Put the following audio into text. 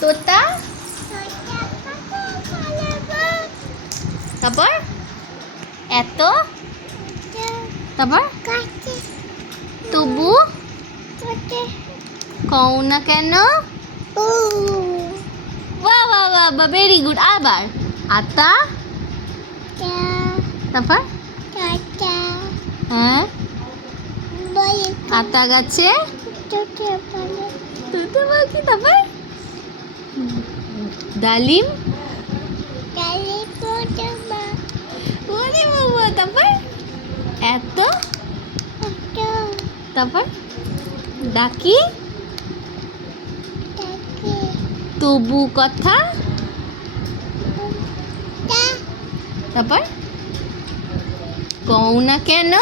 তোতা, তারপর এত, তারপর তবু কও না কেন। বাহ বাহ বাহ বাহ, ভেরি গুড। আবার আতা, তারপর হ্যাঁ, আতা গাছে তোতা পাখি, তারপর ডালিম, ওরে বাবা, তারপর এত, তারপর ডাকি, তবু কথা, তারপর কও না কেন।